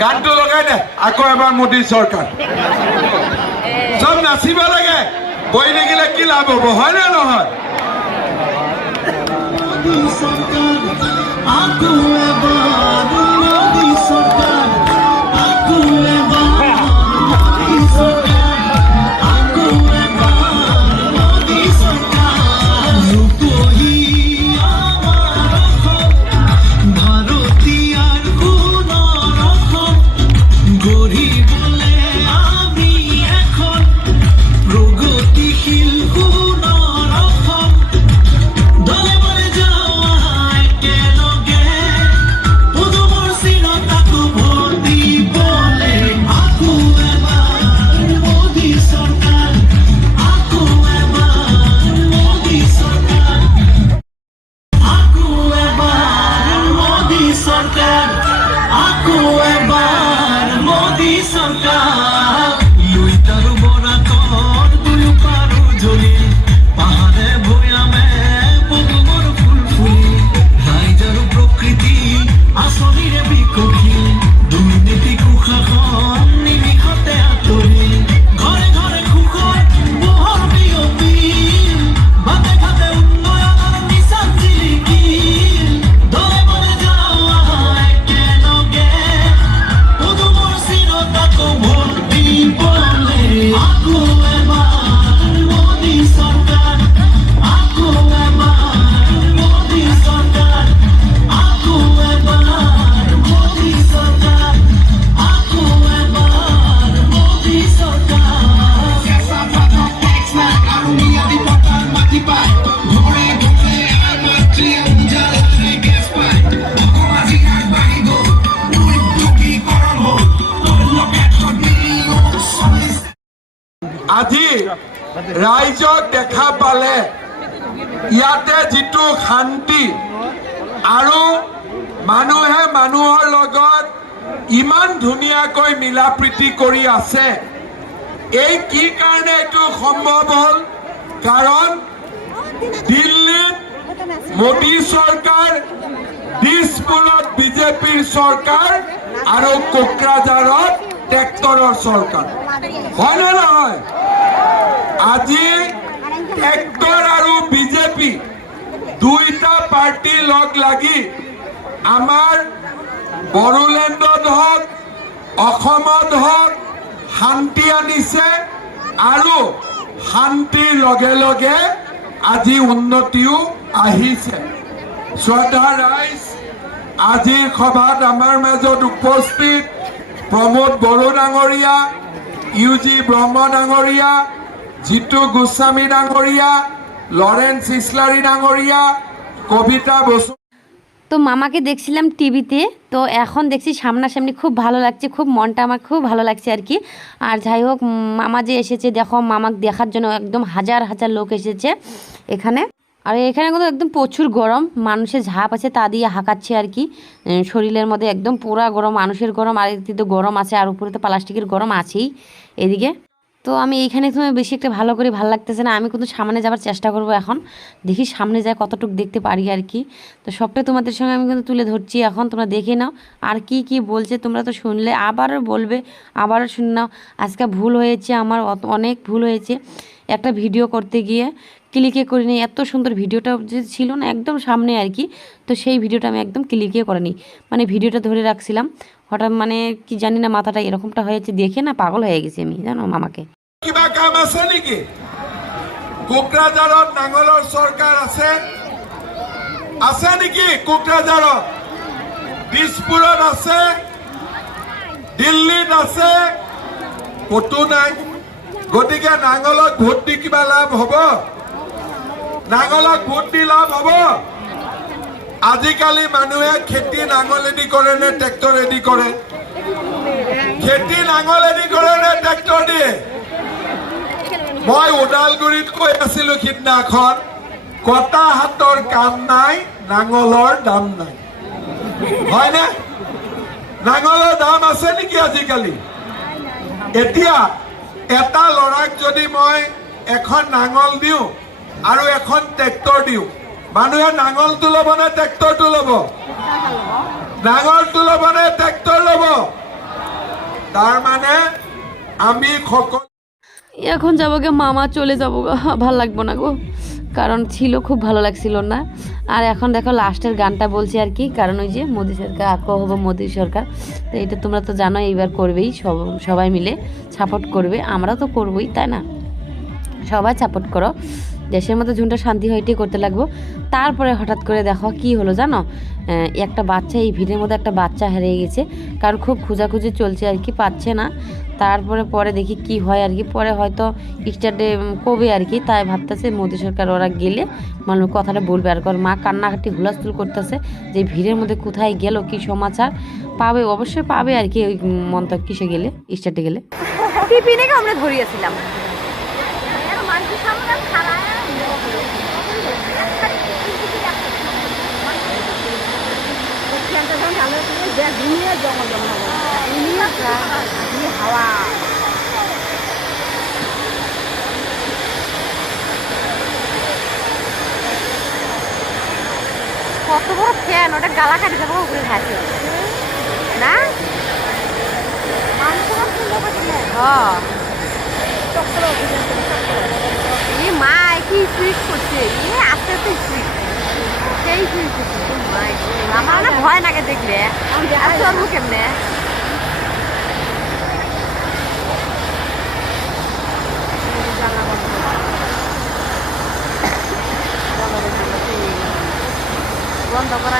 গানটো লগাই দে, আকৌ এবাৰ মোদী চৰকাৰ। চব নাচিব লাগে বহি থাকিলে কি লাভ হ'ব, হয় নে নহয়? মোদী আজি ৰাইজক দেখা পালে ইয়াতে যিটো শান্তি আৰু মানুহে মানুহৰ লগত ইমান ধুনীয়াকৈ মিলা প্ৰীতি কৰি আছে, এই কি কাৰণে এইটো সম্ভৱ হ'ল? কাৰণ দিল্লীত মোদী চৰকাৰ, দিছপুৰত বিজেপিৰ চৰকাৰ আৰু কোকৰাঝাৰত ট্ৰেক্টৰৰ চৰকাৰ। হয় নে নহয়? আজি ট্ৰেক্টৰ আৰু বিজেপি দুইটা পাৰ্টি লগ লাগি আমাৰ বড়োলেণ্ডত হওক, অসমত হওক, শান্তি আনিছে আৰু শান্তিৰ লগে লগে আজি উন্নতিও আহিছে। শ্ৰদ্ধা ৰাইজ আজিৰ সভাত আমাৰ মাজত উপস্থিত প্ৰমোদ বড়ো ডাঙৰীয়া, ইউ জি ব্ৰহ্ম ডাঙৰীয়া জিতু গোস্বামী ডাঙৰীয়া, লৰেন্স ইছলাৰী ডাঙৰীয়া, কবিতা বসু তো মামাকে দেখছিলাম টিভিতে, তো এখন দেখছি সামনাসামনি খুব ভালো লাগছে, খুব মনটা আমার খুব ভালো লাগছে আর কি। আর যাই হোক, মামা যে এসেছে, দেখো মামাকে দেখার জন্য একদম হাজার হাজার লোক এসেছে এখানে। আর এখানে কিন্তু একদম প্রচুর গরম, মানুষের ঝাঁপ আছে তা দিয়ে হাঁকাচ্ছে আর কি। শরীরের মধ্যে একদম পুরা গরম, মানুষের গরম, আর এদিকে তো গরম আছে, আর উপরে তো প্লাস্টিকের গরম আছেই এদিকে। তো আমি এইখানে তুমি বেশি একটা ভালো করে ভালো লাগতেছে না। আমি কিন্তু সামনে যাওয়ার চেষ্টা করব এখন। দেখি সামনে যায় কতটুকু দেখতে পারি আর কি। তো সবটা তোমাদের সঙ্গে আমি কিন্তু তুলে ধরছি এখন। তোমরা দেখে নাও আর কি কি বলছে। তোমরা তো শুনলে আবারও বলবে, আবারও শুনে নাও। আজকে ভুল হয়েছে আমার অনেক ভুল হয়েছে একটা ভিডিও করতে গিয়ে। ক্লিকে করিনি। এত সুন্দর ভিডিওটা যে ছিল না, একদম সামনে আর কি। তো সেই ভিডিওটা আমি একদম ক্লিকে করিনি। মানে ভিডিওটা ধরে রাখছিলাম। হঠাৎ মানে কি জানি না মাথাটা এরকমটা হয়েছে। দেখে না পাগল হয়ে গেছি আমি, জানো মামাকে। কিবা কাম আছে নেকি? কোকৰাঝাৰত নাঙলৰ চৰকাৰ আছে? আছে নেকি কোকৰাঝাৰত? দিছপুৰত আছে? দিল্লীত আছে? ক'তো নাই। গতিকে নাঙলক ভোট দি কিবা লাভ হ'ব? নাঙলক ভোট দি লাভ হ'ব? আজিকালি মানুহে খেতি নাঙলেদি কৰে নে ট্ৰেক্টৰেদি কৰে? খেতি নাঙলেদি কৰে নে ট্ৰেক্টৰ দিয়ে মই ওদালগুৰিত কৈ আছিলো সিদিনাখন কটা হাতৰ কাম নাই, নাঙলৰ দাম নাই। হয়নে নাঙলৰ দাম আছে নেকি আজিকালি? এতিয়া এটা ল'ৰাক যদি মই এখন নাঙল দিওঁ আৰু এখন ট্ৰেক্টৰ দিওঁ, মানুহে নাঙলটো ল'ব নে ট্ৰেক্টৰটো ল'ব? নাঙলটো ল'ব নে ট্ৰেক্টৰ ল'ব? তাৰ মানে আমি সকলো এখন যাব গে মামা চলে যাব ভালো লাগবো না গো। কারণ ছিল, খুব ভালো লাগছিল না। আর এখন দেখো, লাস্টের গানটা বলছি আর কি, কারণ ওই যে মোদী সরকার, আকো হব মোদী সরকার। তো এটা তোমরা তো জানো এইবার করবেই সব, সবাই মিলে সাপোর্ট করবে। আমরা তো করবোই, তাই না? সবাই সাপোর্ট করো। দেশের মধ্যে ঝুনটা শান্তি হইতেই করতে লাগবো। তারপরে হঠাৎ করে দেখো কি হলো জানো? একটা বাচ্চা, এই ভিড়ের মধ্যে একটা বাচ্চা হারিয়ে গেছে। কারণ খুব খোঁজাখুঁজি চলছে আর কি, পাচ্ছে না। তারপরে পরে দেখি কি হয় আর কি, পরে হয়তো স্টার্টে কবে আর কি, তাই ভাবতেছে মোদী সরকার ওরা গেলে মানুষ কথাটা বলবে আর কারণ মা কান্নাকাটি হুলাস্থুল করতেছে যে ভিড়ের মধ্যে কোথায় গেল, কি সমাচার? পাবে, অবশ্যই পাবে আর কি, ওই মন্তব্য কিসে গেলে, স্টার্টে গেলে? টিফিনেকে আমরা ধরিয়েছিলাম। কত বড় ফ্যান ওটা গালা কাটি যাব উপরে থাকে না? মা কি সুইট করছে? আস্তে আস্তে সুইট সেই সুইট করছে ও মাই গড। আমার ভয় লাগে দেখলে। কেমনে? বন্ধ করা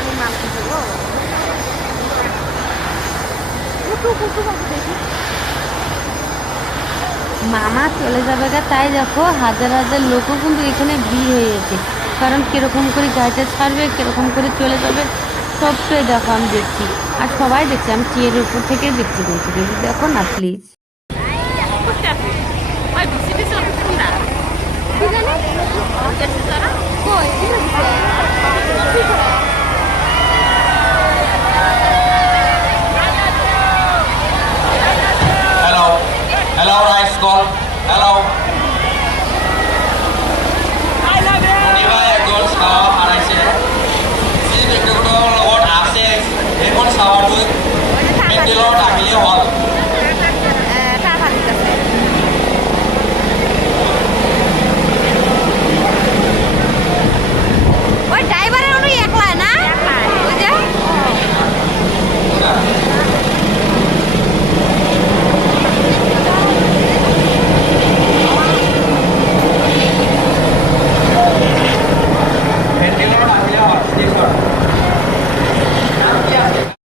মামা চলে যাবে তাই দেখো হাজার হাজার লোকও কিন্তু এখানে ভিড় হয়ে গেছে কারণ কীরকম করে গাড়িটা ছাড়বে, কীরকম করে চলে যাবে সবটাই দেখো আমি দেখছি আর সবাই দেখছে, আমি চেয়ারের উপর থেকে দেখছি কিন্তু যদি দেখো না please Hello. Rice Call. Hello. যি ব্যক্তিগত লগত আছে সেইখন